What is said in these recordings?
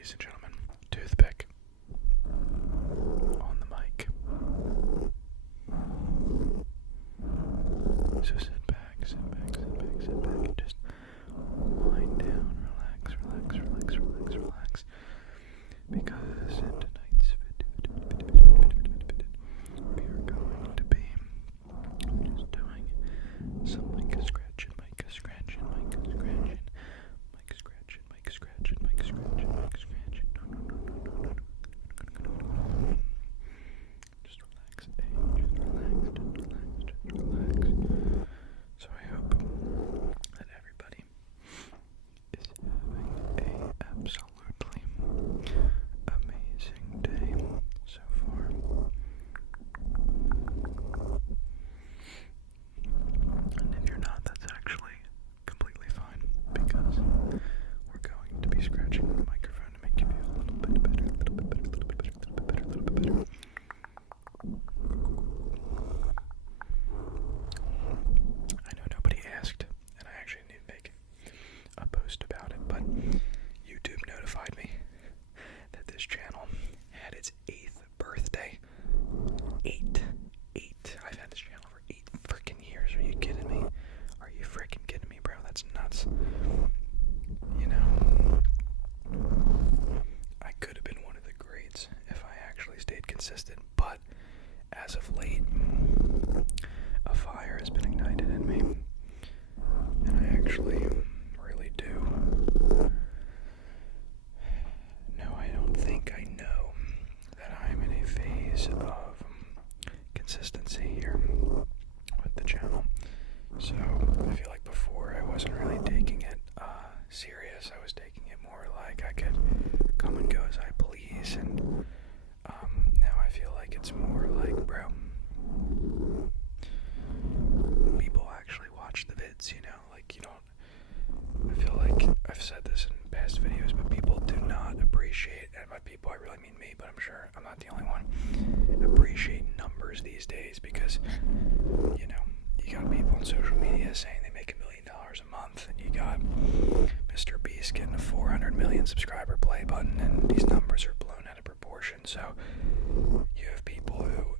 ladies and gentlemen, toothpick on the mic. So sit back, and just wind down, relax, because in tonight's video, we are going to be just doing some mic scratching. Just relax. So I hope that everybody is having a absolutely amazing day so far. And if you're not, that's actually completely fine, because we're going to be scratching the microphone to make you feel a little bit better. I know nobody asked, and I actually need to make a post about it, but YouTube notified me that this channel had its 8th birthday. Eight. I've had this channel for 8 freaking years. Are you kidding me? Are you freaking kidding me, bro? That's nuts. You know, I could have been one of the greats if I actually stayed consistent, but as of late, a fire has been ignited in me, and I actually really do. No, I don't think I know that I'm in a phase of consistency here with the channel. So I feel like before I wasn't really taking it serious. I was taking it more like I could come and go as I please, and now I feel like it's more like, bro, people actually watch the vids, you know, like you don't, I feel like I've said this in past videos, but people do not appreciate, and by people I really mean me, but I'm sure I'm not the only one, appreciate numbers these days, because, you know, you got people on social media saying they make $1 million a month, and you got Mr. Beast getting a 400 million subscriber play button, and these numbers are blown out of proportion. So you have people who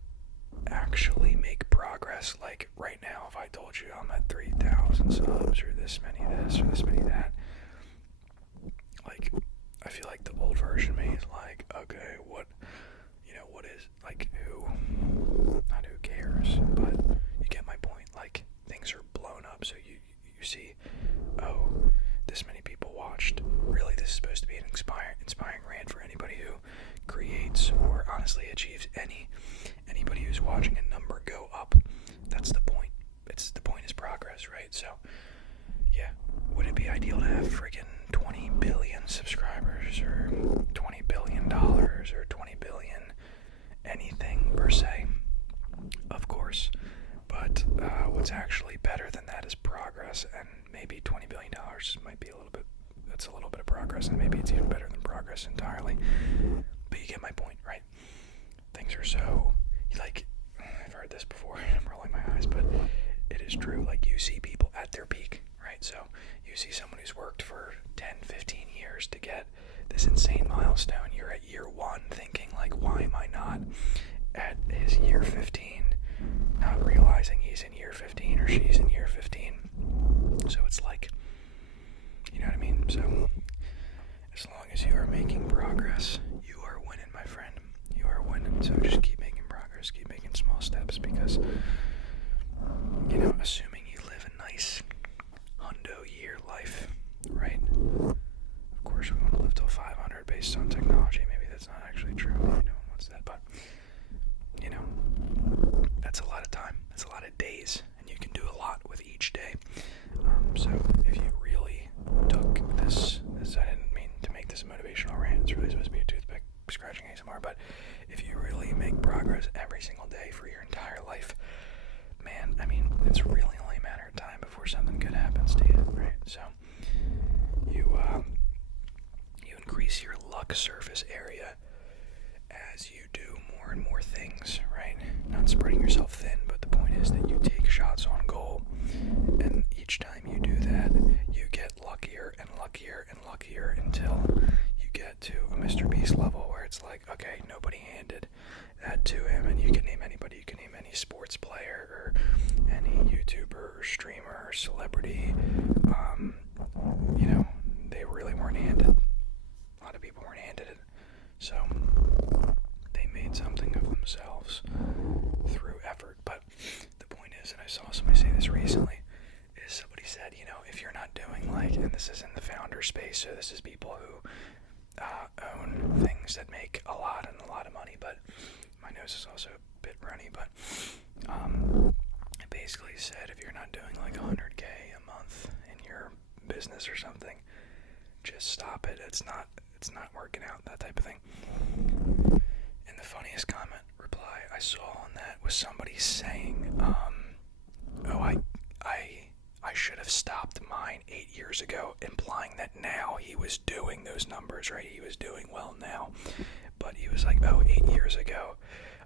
actually make progress. Like right now, if I told you I'm at 3,000 subs, or this many this, or this many that, like, I feel like the old version of me is like, okay, what is, like, not who cares, but you get my point. Like, things are blown up, so you see, oh, this many people watched. Really, this is supposed to be an inspiring rant for anybody who creates or honestly achieves anybody who's watching a number go up. That's the point. The point is progress, right? So, yeah, would it be ideal to have friggin' 20 billion subscribers, or $20 billion, or 20 billion anything per se? Of course. But what's actually better than that is progress, and maybe $20 billion might be that's a little bit of progress, and maybe it's even better than progress entirely. But you get my point, right? Things are so, like, I've heard this before, I'm rolling my eyes, but it is true. Like, you see people at their peak, right? So you see someone who's worked for 10, 15 years to get this insane milestone. You're at year 1 thinking, like, why am I not at his year 15? Not realizing he's in year 15 or she's in year 15. So it's like, you know what I mean? So as long as you are making progress, you are winning, my friend. You are winning. So just keep making progress, keep making small steps, because, you know, assuming you live a nice hundo-year life, right? Of course, we want to live till 500 based on technology. Maybe that's not actually true. Maybe no one wants that, but, you know, that's a lot of time. That's a lot of days, and you can do a lot with each day. So if you really took this, I didn't mean to make this a motivational rant. It's really supposed to be a toothpick scratching ASMR, but if you really make progress every single day for your entire life, man, I mean, it's really only a matter of time before something good happens to you, right? So you increase your luck surface area as you do more and more things, right? Not spreading yourself thin, but the point is that you take shots on goal, and each time you do that, you get luckier and luckier and luckier until you get to a Mr. Beast level where it's like, okay, nobody handed that to him, and you can name anybody, you can name any sports player or any YouTuber or streamer or celebrity, they really weren't handed. A lot of people weren't handed it. So they made something of themselves through effort. But the point is, and I saw somebody say this recently, is somebody said, if you're not doing and this is in the founder space, so this is people who own things that make a lot of money, but my nose is also a bit runny, but it basically said if you're not doing 100K a month in your business or something, just stop it. It's not working out, that type of thing. And the funniest comment reply I saw on that was somebody saying, I should have stopped mine 8 years ago, implying that now he was doing those numbers, right? He was doing well now. But he was like, 8 years ago,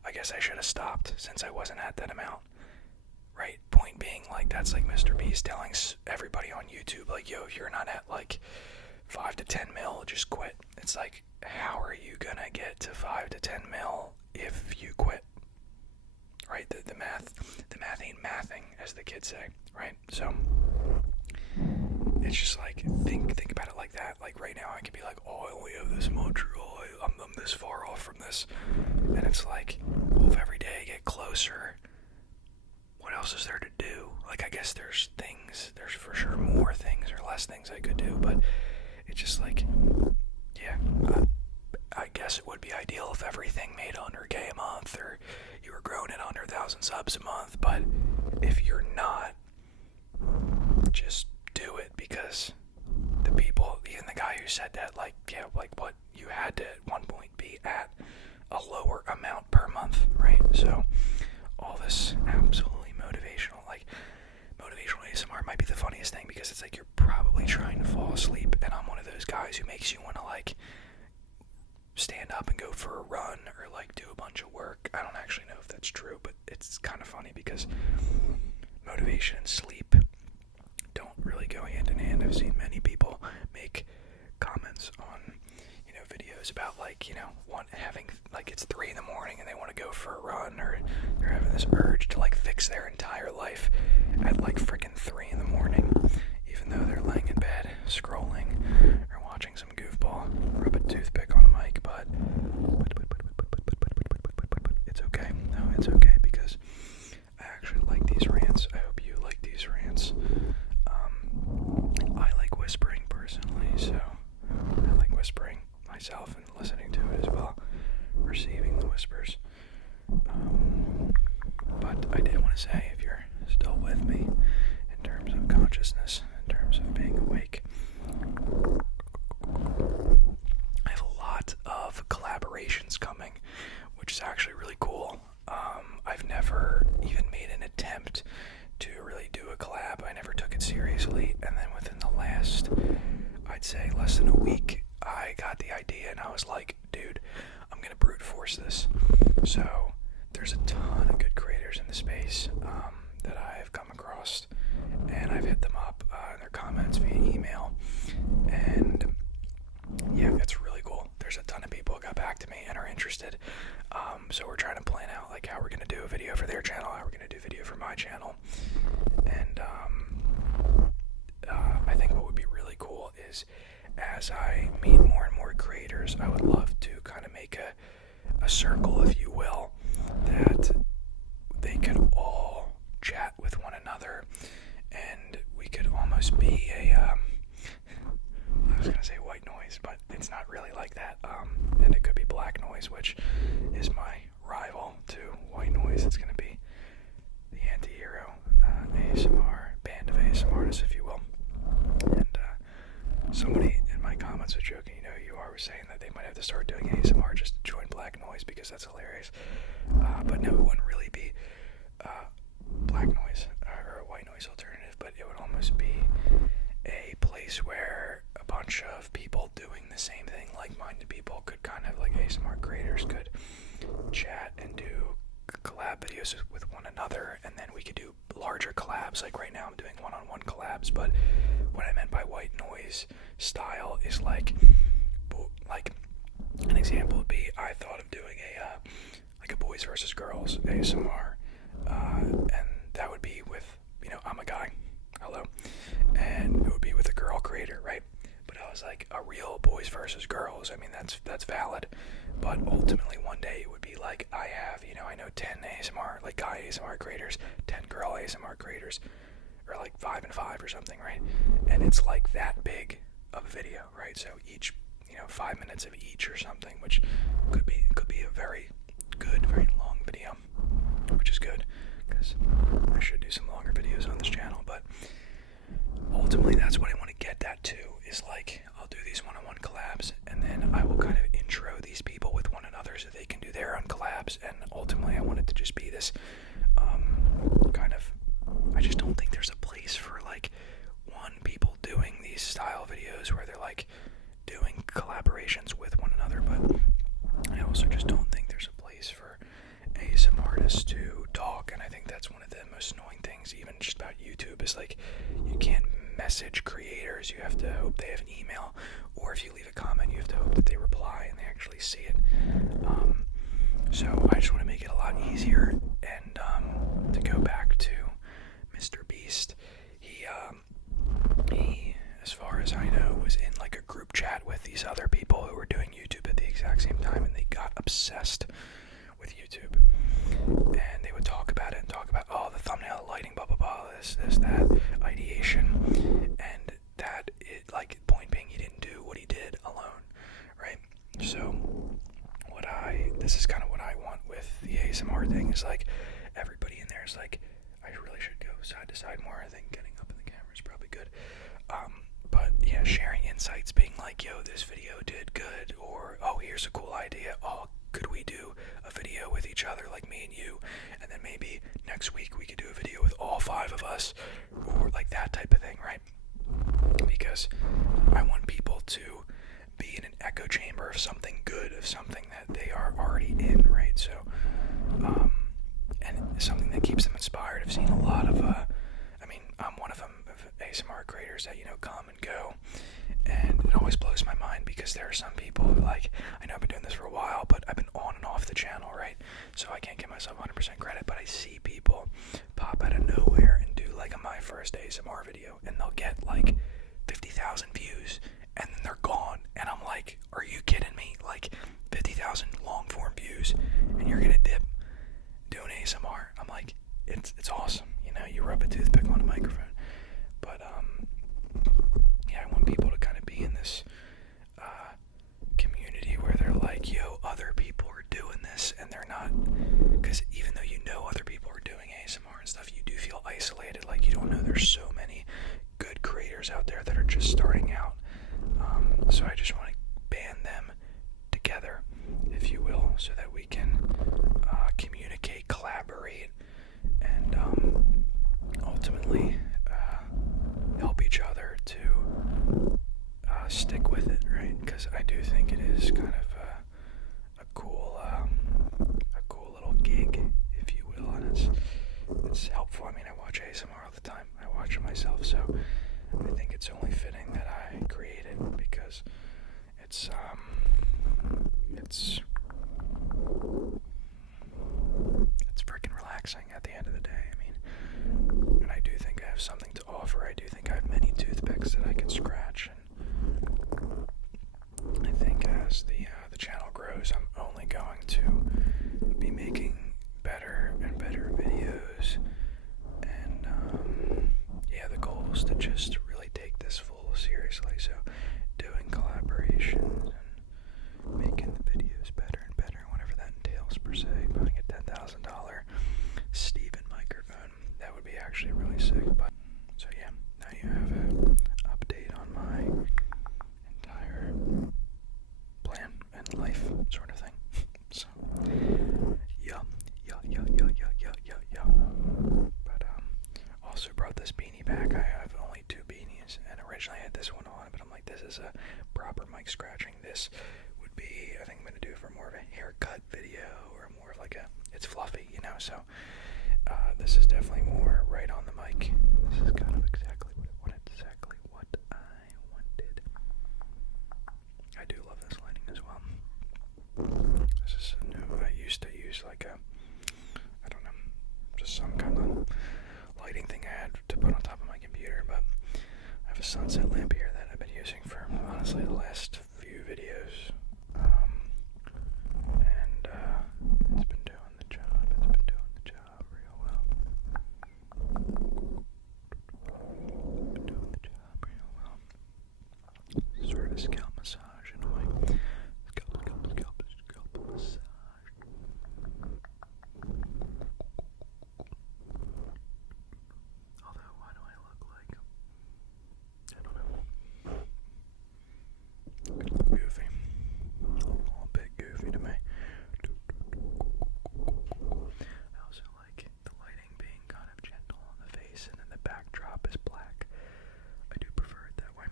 I guess I should have stopped since I wasn't at that amount. Right? Point being, that's like Mr. Beast telling everybody on YouTube, yo, if you're not at 5 to 10 mil, just quit. It's like, how are you gonna get to 5 to 10 mil if you quit? Right? The math ain't mathing, as the kids say, right? So it's just think about it like that. Right now I could be like, I only have this much, or I'm this far off from this, and it's well, if every day I get closer, what else is there to do? I guess there's for sure more things or less things I could do, but it's just yeah, I guess it would be ideal if everything made 100K a month, or you were growing at 100,000 subs a month, but if you're not, just do it, because the people, even the guy who said that, what you had to at one point be at a lower amount per month, right? So all this absolutely motivational ASMR might be the funniest thing, because it's you're probably trying to fall asleep, and I'm one of those guys who makes you want to stand up and go for a run, or do a bunch of work. I don't actually know if that's true, but it's kind of funny because motivation and sleep don't really go hand in hand. I've seen many people make comments on videos about having it's 3 a.m. and they want to go for a run, or they're having this urge to fix their entire life at freaking 3 a.m, even though they're laying in bed scrolling or watching some goofball rub a toothpick on a mic. But it's okay. No, it's okay, because I actually like these rants. I hope you like these rants. I like whispering personally, so I like whispering myself and listening to it as well, receiving the whispers. But I did want to say, if you're still with me in terms of consciousness, in terms of being awake, I have a lot of collaborations coming, which is actually really cool. I've never even made an attempt to really do a collab. I never took it seriously, and then within the last, I'd say less than a week, I got the idea, and I was like, dude, I'm gonna brute force this. So there's a ton of good creators in the space that I've come across, and I've hit them up in their comments via email, and yeah, it's really cool. There's a ton of people who got back to me and are interested. So we're trying to plan out how we're gonna do a video for their channel, how we're gonna do a video for my channel, and I think what would be really cool is, as I meet more and more creators, I would love to kind of make a circle, if you will, that they could all chat with one another, and we could almost be I was gonna say white noise, but it's not really like that, and it could be black noise, which is my rival to white noise. It's gonna be the anti-hero ASMR, band of ASMR artists, if you will. And somebody in my comments was joking, who you are, was saying that they might have to start doing ASMR just to join black noise, because that's hilarious. But no, it wouldn't really be black noise or a white noise alternative, but it would almost be a place where a bunch of people doing the same thing, like-minded people, could kind of ASMR creators could chat and do collab videos with one another, and then we could do larger collabs. Right now I'm doing one-on-one collabs, but what I meant by white noise style is girls ASMR, and that would be with, I'm a guy, hello, and it would be with a girl creator, right? But I was like, a real boys versus girls, I mean, that's valid, but ultimately one day it would be like, I have, I know 10 ASMR, like guy ASMR creators, 10 girl ASMR creators, or like 5 and 5 or something, right? And it's like that big of a video, right? So each, 5 minutes of each or something, which could be a very good, very long video, which is good, because I should do some longer videos on this channel, but ultimately that's what I want to get that to, is like, I'll do these one-on-one collabs, and then I will kind of intro these people with one another so they can do their own collabs, and ultimately I want it to just be this, kind of, I just don't think there's a place for, like, people doing these style videos where they're, like, doing collaborations with one another, but I also just don't think there's a place for ASMR artists to talk, and I think that's one of the most annoying things, even just about YouTube, is, like, you can't message creators, you have to hope they have an email, or if you leave a comment, you have to hope that they reply and they actually see it. So I just want to make it a lot easier, and to go back to Mr. Beast, he, as far as I know, was in like a group chat with these other people who were doing YouTube at the exact same time, and they got obsessed with YouTube, and they would talk about it and talk about, oh, the thumbnail, the lighting, blah blah blah, this, that, ideation, and that, it, like, point being, he didn't do what he did alone, right? So this is kind of what I want with the ASMR thing, is like, everybody in there is like, I really should go side to side more, I think getting up in the camera is probably good, but yeah, sharing insights, being like, yo, this video did good, or, oh, here's a cool idea, oh, could we do a video with each other, like me and you, and then maybe next week we could do a video with all 5 of us, or like that type of thing, right? Because I want people to be in an echo chamber of something good, of something that they are already in, right? So, and something that keeps them inspired. I've seen a lot of, I'm one of them, of ASMR creators that, come and go, and it always blows my mind, because there are some people who, like, I know I've been doing this for a while, but I've been on and off the channel, right? So I can't give myself 100% credit, but I see people pop out of nowhere and do, like, my first ASMR video, and they'll get, like, 50,000 views, and then they're gone, and I'm like, are you kidding me? Like, 50,000 long form views, and you're gonna dip doing ASMR? I'm like, it's awesome, you rub a toothpick on a microphone, but yeah, I want people to kind of be in this community where they're like, yo, other people are doing this, and they're not, because even though other people are doing ASMR and stuff, you do feel isolated, like, you don't know there's so many good creators out there that are just starting out. So I just want to band them together, if you will, so that we can communicate, collaborate, and ultimately help each other to stick with it, right? Because I do think it is kind of a cool little gig, if you will, and it's helpful. I mean, I watch ASMR all the time. I watch it myself, so I think it's only fitting that I create it, because it's freaking relaxing at the end of the day. I mean, and I do think I have something to offer. I do think I have many toothpicks that I can scratch, and I think as the channel grows, I'm only going to be making better and better videos, and yeah, the goal is to just really take this full seriously, so doing collaborations and making the videos better and better, whatever that entails per se, buying a $10,000 Steven microphone, that would be actually really sick. But so yeah, now you have an update on my entire plan and life sort of thing. So yeah. But also brought this beanie back. I have only 2 beanies, and originally I had this one on, but I'm like, this is a proper mic scratching. This would be, I think I'm gonna do it for more of a haircut video, or more of like it's fluffy, so this is definitely more right on the mic. This is kind of exactly what I wanted. I do love this lighting as well. This is new. I used to use like a sunset lamp here that I've been using for honestly the last few videos. And it's been doing the job. It's been doing the job real well. Been doing the job real well. Sort of a scalp massage in a way. Scalp massage. Although, why do I look like, I don't know, goofy, a little bit goofy to me. I also like the lighting being kind of gentle on the face, and then the backdrop is black. I do prefer it that way.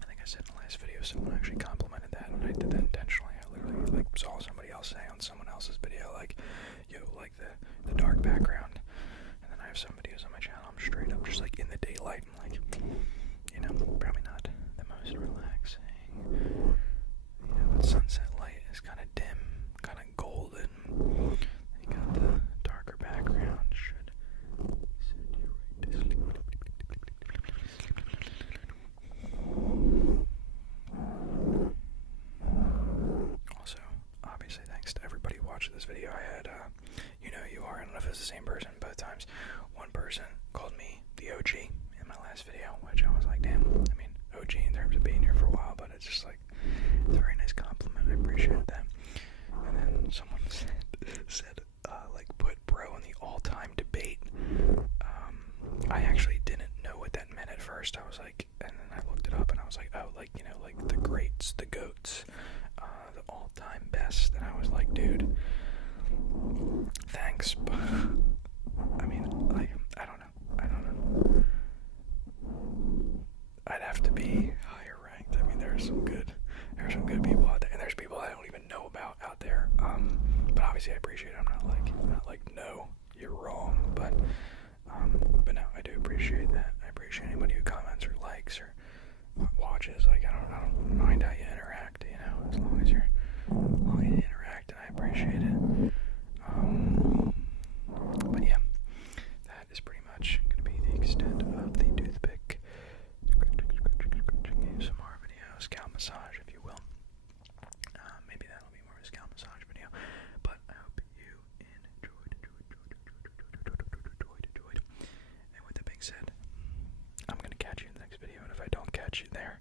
I think I said in the last video someone actually complimented that, and I did that intentionally. I literally saw somebody else say on someone else's video yo, the dark background. And then I have some videos on my channel, I'm straight up just in the daylight, and probably not the most relaxing. But sunset light is kind of dim, kind of golden. And you got the darker background, should send you right to sleep. Also, obviously, thanks to everybody who watched this video. I had, you are, I don't know if it's the same person both times. One person called me the OG in my last video, which I was like, damn, OG in terms of being here for a while, but it's just it's a very nice compliment. I appreciate that. And then someone said put bro in the all-time debate. I actually didn't know what that meant at first. I was like, and then I looked it up, and I was like, oh, the greats, the goats, the all-time best. And I was like, dude, thanks, but I don't know. I'd have to be higher ranked. There's some good people out there, and there's people I don't even know about out there. But obviously I appreciate it. I'm not like, no, you're wrong, but no, I do appreciate that. I appreciate anybody who comments or likes or watches. I don't mind how you interact, as long as you interact, and I appreciate it. But yeah, that is pretty much going to be the extent of the toothpick scratching ASMR video, scalp massage, if you will. Maybe that'll be more of a scalp massage video, but I hope you enjoyed. And with that being said, I'm going to catch you in the next video, and if I don't catch you there,